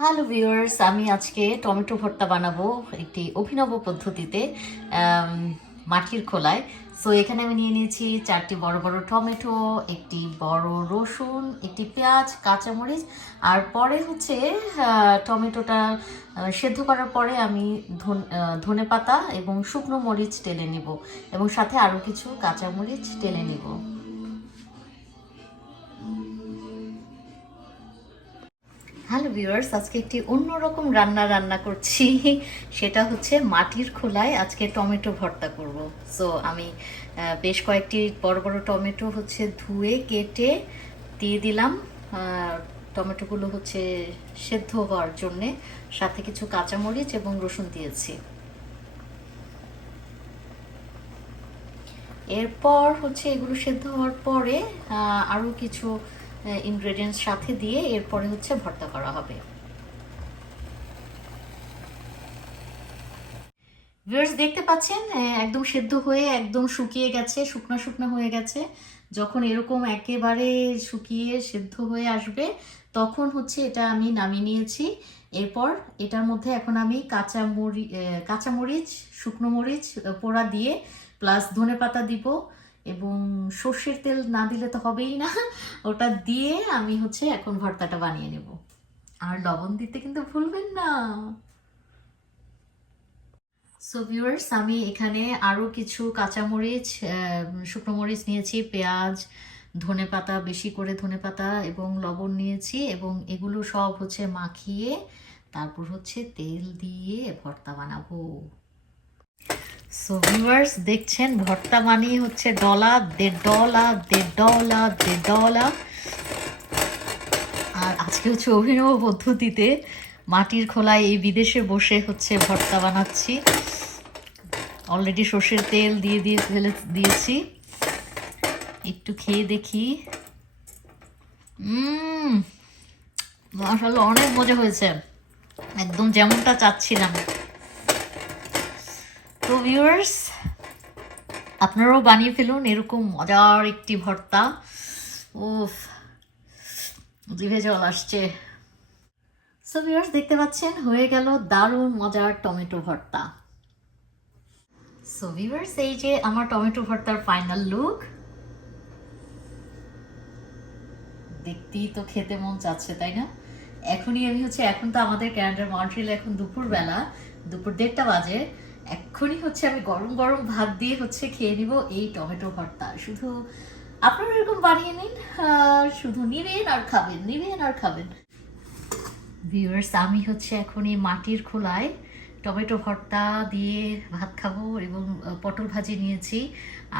Hello viewers, আমি আজকে tomato ভর্তা বানাবো একটি অভিনব পদ্ধতিতে আম, মাটির খোলায়। সো এখানে আমি নিয়ে নিয়েছি 4টি বড় বড় টমেটো, একটি বড় রসুন, একটি পেঁয়াজ, কাঁচামরিচ। আর পরে হচ্ছে টমেটোটা সেদ্ধ করার পরে আমি ধনে পাতা এবং শুকনো মরিচ টেলে নিব এবং সাথে আরও কিছু কাঁচামরিচ টেলে নিব। হ্যালো ভিউয়ার্স, আজকে একটি অন্যরকম রান্না করছি। সেটা হচ্ছে মাটির খোলায় আজকে টমেটো ভর্তা করব। সো আমি বেশ কয়েকটি বড় বড় টমেটো হচ্ছে ধুয়ে কেটে দিয়ে দিলাম। টমেটোগুলো হচ্ছে সেদ্ধ হওয়ার জন্যে, সাথে কিছু কাঁচামরিচ এবং রসুন দিয়েছি। এরপর হচ্ছে এগুলো সেদ্ধ হওয়ার পরে আরও কিছু ইনগ্রেডিয়েন্টস সাথে দিয়ে এরপরে হচ্ছে ভর্তা করা হবে। ভিউয়ার্স দেখতে পাচ্ছেন, একদম সেদ্ধ হয়ে একদম শুকিয়ে গেছে, শুকনা শুকনা হয়ে গেছে। যখন এরকম একেবারে শুকিয়ে সেদ্ধ হয়ে আসবে তখন হচ্ছে এটা আমি নামিয়ে নিয়েছি। এরপর এটার মধ্যে এখন আমি কাঁচামরিচ, শুকনো মরিচ পোড়া দিয়ে প্লাস ধনেপাতা দিব এবং সর্ষের তেল না দিলে তো হবেই না। ওটা দিয়ে আমি হচ্ছে এখন ভর্তাটা বানিয়ে নেব। আর লবণ দিতে কিন্তু ভুলবেন না। সো ভিউয়ার্স, আমি এখানে আরও কিছু কাঁচামরিচ, শুকনো মরিচ নিয়েছি, পেঁয়াজ, ধনেপাতা, বেশি করে ধনেপাতা এবং লবণ নিয়েছি এবং এগুলো সব হচ্ছে মাখিয়ে তারপর হচ্ছে তেল দিয়ে ভর্তা বানাবো। সো ভিউয়ার্স দেখছেন, ভর্তা মানেই হচ্ছে ডলা, দেড় ডলা, দেড় ডলা, দেড় ডলা। আর আজকে হচ্ছে অভিনব পদ্ধতিতে মাটির খোলায় এই বিদেশে বসে হচ্ছে ভর্তা বানাচ্ছি। অলরেডি সর্ষের তেল দিয়েছি, একটু খেয়ে দেখি। মাশাআল্লাহ, অনেক মজা হয়েছে, একদম যেমনটা চাচ্ছিলাম। তো ভিউয়ার্স, আপনারাও বানিয়ে ফেলুন এরকম মজার একটি ভর্তা। উফ, জিভে জল আসছে। সো ভিউয়ার্স দেখতে পাচ্ছেন, হয়ে গেল দারুণ মজার টমেটো ভর্তা। সো ভিউয়ার্স, এই যে আমার টমেটো ভর্তার ফাইনাল লুক। দেখতেই তো খেতে মন চাচ্ছে, তাই না? এখনই আমি হচ্ছে, এখন তো আমাদের ক্যানাডার মন্ট্রিয়ালে এখন দুপুরবেলা, দুপুর 1:30 বাজে। এখনই হচ্ছে আমি গরম গরম ভাত দিয়ে হচ্ছে খেয়ে নিব এই টমেটো ভর্তা। শুধু আপনারা এরকম বানিয়ে নিন, শুধু নিবেন আর খাবেন, নিবেন আর খাবেন। ভিউয়ার্স, আমি হচ্ছে এখন এই মাটির খোলায় টমেটো ভর্তা দিয়ে ভাত খাবো এবং পটল ভাজি নিয়েছি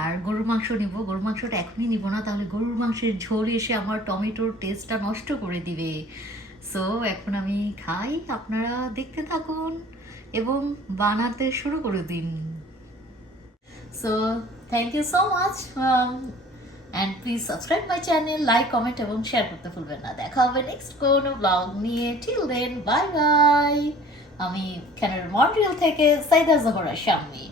আর গরুর মাংস নিব। গরুর মাংসটা এখনই নিব না, তাহলে গরুর মাংসের ঝোল এসে আমার টমেটোর টেস্টটা নষ্ট করে দিবে। সো এখন আমি খাই, আপনারা দেখতে থাকুন এবং বানাতে শুরু করে দিন। So thank you so much, and please subscribe my channel, like, comment এবং শেয়ার করতে ভুলবেন না। দেখা হবে নেক্সট কোনো ব্লগ নিয়ে। Till then, bye bye. আমি ক্যানাডার মন্ট্রিয়াল থেকে সাইদা জোহরা শাম্মী।